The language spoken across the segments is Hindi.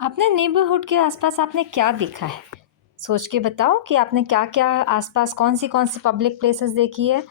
अपने नेबरहुड के आसपास आपने क्या देखा है? सोच के बताओ कि आपने क्या-क्या आसपास कौन सी पब्लिक प्लेसेस देखी है?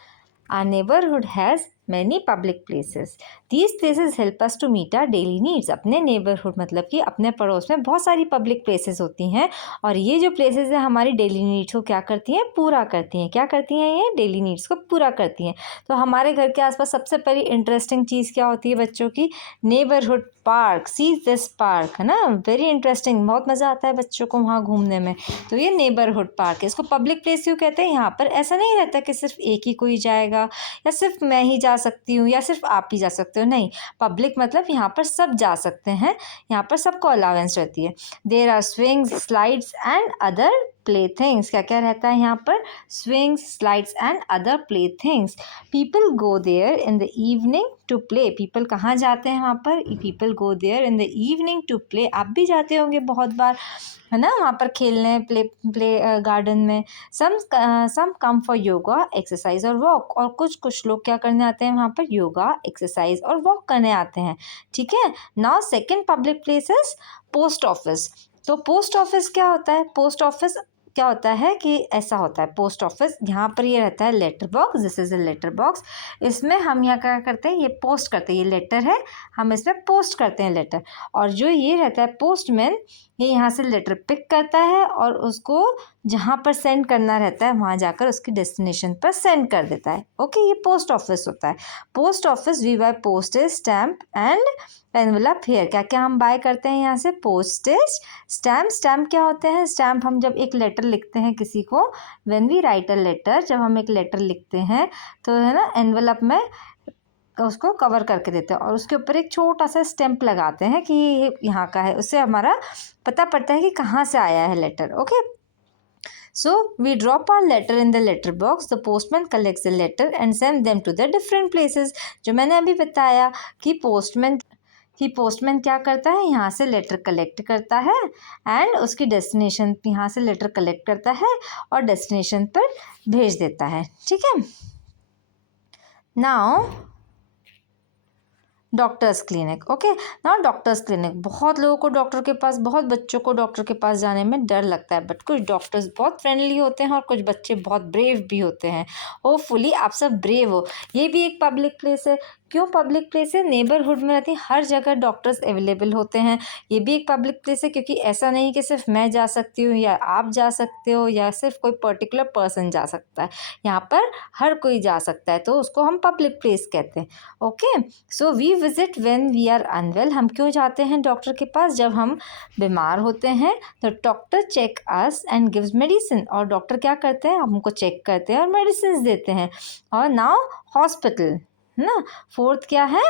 Our neighborhood has many public places. These places help us to meet our daily needs. अपने नेबरहुड मतलब कि अपने पड़ोस में बहुत सारी पब्लिक प्लेसेस होती हैं और ये जो प्लेसेस हैं हमारी डेली नीड्स को क्या करती हैं? पूरा करती हैं। क्या करती हैं ये? डेली नीड्स को पूरा करती हैं। तो हमारे घर के आसपास सबसे पहली इंटरेस्टिंग चीज़ क्या होती है बच्चों की? Neighbourhood park. See this park, है ना? वेरी इंटरेस्टिंग, बहुत मज़ा आता है बच्चों को वहाँ घूमने में। तो ये नेबरहुड पार्क है। इसको पब्लिक प्लेस क्यों कहते हैं? यहाँ पर ऐसा नहीं रहता कि सिर्फ एक ही कोई जाएगा या सिर्फ मैं ही जा सकती हूँ या सिर्फ आप ही जा सकते हो। नहीं, पब्लिक मतलब यहाँ पर सब जा सकते हैं, यहाँ पर सबको अलाउंस रहती है। There are swings, slides and other play things. क्या क्या रहता है यहाँ पर? Swings, slides and other play things. People go there in the evening to play. People कहाँ जाते हैं वहाँ पर? People go there in the evening to play. आप भी जाते होंगे बहुत बार, है ना, वहाँ पर खेलने, प्ले गार्डन में। सम कम फॉर योगा, एक्सरसाइज और वॉक। और कुछ लोग क्या करने आते हैं वहाँ पर? योगा, एक्सरसाइज और वॉक करने आते हैं। ठीक है। Now second public place is post office. तो पोस्ट ऑफिस क्या होता है? पोस्ट ऑफिस क्या होता है कि ऐसा होता है पोस्ट ऑफिस, यहाँ पर ये रहता है letter box. This is a letter box. इसमें हम यहाँ क्या करते हैं? ये पोस्ट करते हैं। ये लेटर है, हम इसमें पोस्ट करते हैं लेटर। और जो ये रहता है पोस्टमैन, ये यहाँ से लेटर पिक करता है और उसको जहाँ पर सेंड करना रहता है वहाँ जाकर उसकी डेस्टिनेशन पर सेंड कर देता है। ओके, ये पोस्ट ऑफिस होता है। Post office we buy postage, stamp and envelope here. क्या क्या हम बाय करते हैं यहाँ से? Postage, stamp. स्टैम्प क्या होते हैं? स्टैम्प हम जब एक लेटर लिखते हैं किसी को, when we write a letter, जब हम एक लेटर लिखते हैं तो है ना, एनवेलप में उसको कवर करके देते हैं और उसके ऊपर एक छोटा सा स्टैम्प लगाते हैं कि ये यहाँ का है। उससे हमारा पता पड़ता है कि कहाँ से आया है letter. Okay, so we drop our letter in the letter box. The postman collects the letter and send them to the different places. जो मैंने अभी बताया कि पोस्टमैन क्या करता है? यहाँ से लेटर कलेक्ट करता है एंड उसकी डेस्टिनेशन, यहाँ से लेटर कलेक्ट करता है और डेस्टिनेशन पर भेज देता है। ठीक है। Now doctors clinic. Okay, now doctors clinic. बहुत लोगों को डॉक्टर के पास, बहुत बच्चों को डॉक्टर के पास जाने में डर लगता है, बट कुछ डॉक्टर्स बहुत फ्रेंडली होते हैं और कुछ बच्चे बहुत ब्रेव भी होते हैं। होपफुली आप सब ब्रेव हो। ये भी एक पब्लिक प्लेस है। क्यों पब्लिक प्लेस है? नेबरहुड में रहती हर जगह डॉक्टर्स अवेलेबल होते हैं। ये भी एक पब्लिक प्लेस है क्योंकि ऐसा नहीं कि सिर्फ मैं जा सकती हूँ या आप जा सकते हो या सिर्फ कोई पर्टिकुलर पर्सन जा सकता है। यहाँ पर हर कोई जा सकता है, तो उसको हम पब्लिक प्लेस कहते हैं। Okay, so we visit when we are unwell. हम क्यों जाते हैं डॉक्टर के पास? जब हम बीमार होते हैं तो doctor check us and gives medicine. और डॉक्टर क्या करते हैं? हमको चेक करते हैं और मेडिसिन देते हैं। और नाउ हॉस्पिटल, है ना। फोर्थ क्या है?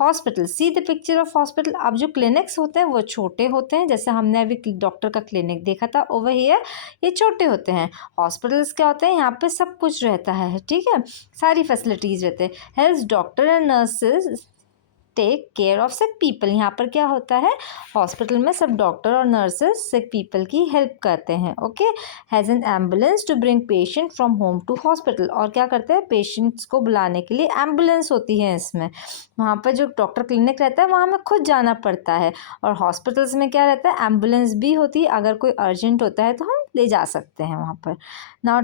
Hospital. See the picture of hospital. अब जो क्लिनिक्स होते हैं वो छोटे होते हैं, जैसे हमने अभी डॉक्टर का क्लिनिक देखा था ओवर हियर, ये छोटे होते हैं। हॉस्पिटल्स क्या होते हैं? यहाँ पे सब कुछ रहता है। ठीक है, सारी फैसिलिटीज़ रहते हैं। Health doctor and nurses take care of sick people. यहाँ पर क्या होता है? हॉस्पिटल में सब डॉक्टर और नर्सेज सिक पीपल की हेल्प करते हैं। Okay, has an ambulance to bring patient from home to hospital. और क्या करते हैं? पेशेंट्स को बुलाने के लिए एम्बुलेंस होती है इसमें। वहाँ पर जो डॉक्टर क्लिनिक रहता है वहाँ हमें खुद जाना पड़ता है, और हॉस्पिटल्स में क्या रहता है? एम्बुलेंस भी होती है, अगर कोई अर्जेंट होता है तो हम ले जा सकते हैं वहाँ पर। Now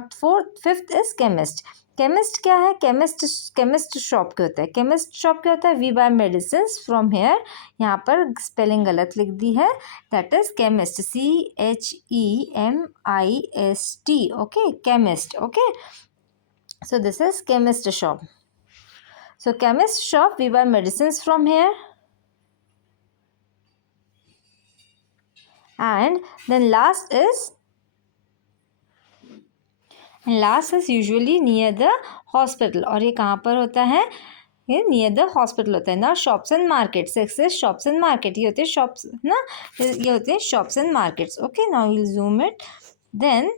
fifth is chemist. Chemist क्या है? केमिस्ट शॉप क्या होता है? केमिस्ट शॉप क्या होता है? We buy medicine from here. यहाँ पर स्पेलिंग गलत लिख दी है, that is chemist, CHEMIST। Okay, chemist. Okay, so this is chemist shop. So chemist shop, we buy medicine from here. And then last is usually near the hospital। और ये कहाँ पर होता है? ये नियर द हॉस्पिटल होता है ना। Shops and markets, access shops and market, ये होते हैं शॉप्स ना, ये होते हैं shops and markets. Okay, now will zoom it. Then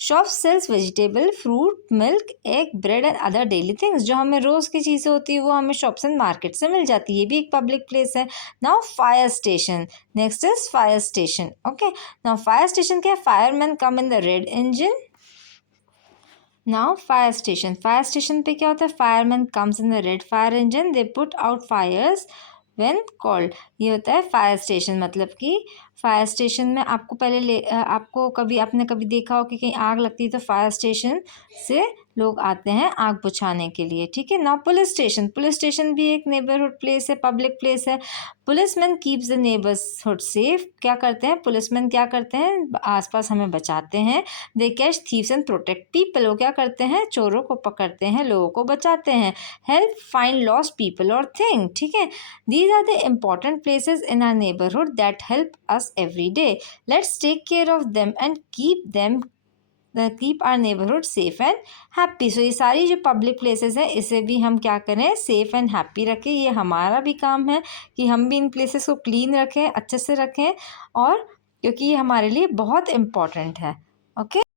shops sells vegetable, fruit, milk, egg, bread and other daily things. जो हमें रोज़ की चीज़ें होती है वो हमें शॉप्स एंड मार्केट से मिल जाती है। ये भी एक पब्लिक प्लेस है। Now fire station. Next is fire station. Okay, now fire station क्या है? Fireman come in the red engine. Now fire station पे क्या होता है? Fireman comes in the red fire engine, they put out fires when called. ये होता है फायर स्टेशन, मतलब कि फायर स्टेशन में आपको आपको आपने कभी देखा हो कि कहीं आग लगती है तो फायर स्टेशन से लोग आते हैं आग बुझाने के लिए, ठीक है ना। पुलिस स्टेशन भी एक नेबरहुड प्लेस है, पब्लिक प्लेस है। Policeman keeps the neighbourhood safe, क्या करते हैं पुलिसमैन, क्या करते हैं आसपास हमें बचाते हैं। They catch thieves and protect people, वो क्या करते हैं चोरों को पकड़ते हैं, लोगों को बचाते हैं। हेल्प फाइंड लॉस्ट पीपल और थिंग, ठीक है। These are the important places in our neighborhood that help us every day. Let's take care of them and keep our neighborhood safe and happy. So ये सारी जो पब्लिक प्लेसेस हैं इसे भी हम क्या करें, सेफ एंड हैप्पी रखें। ये हमारा भी काम है कि हम भी इन प्लेसेस को क्लीन रखें, अच्छे से रखें, और क्योंकि ये हमारे लिए बहुत इम्पॉर्टेंट है। ओके।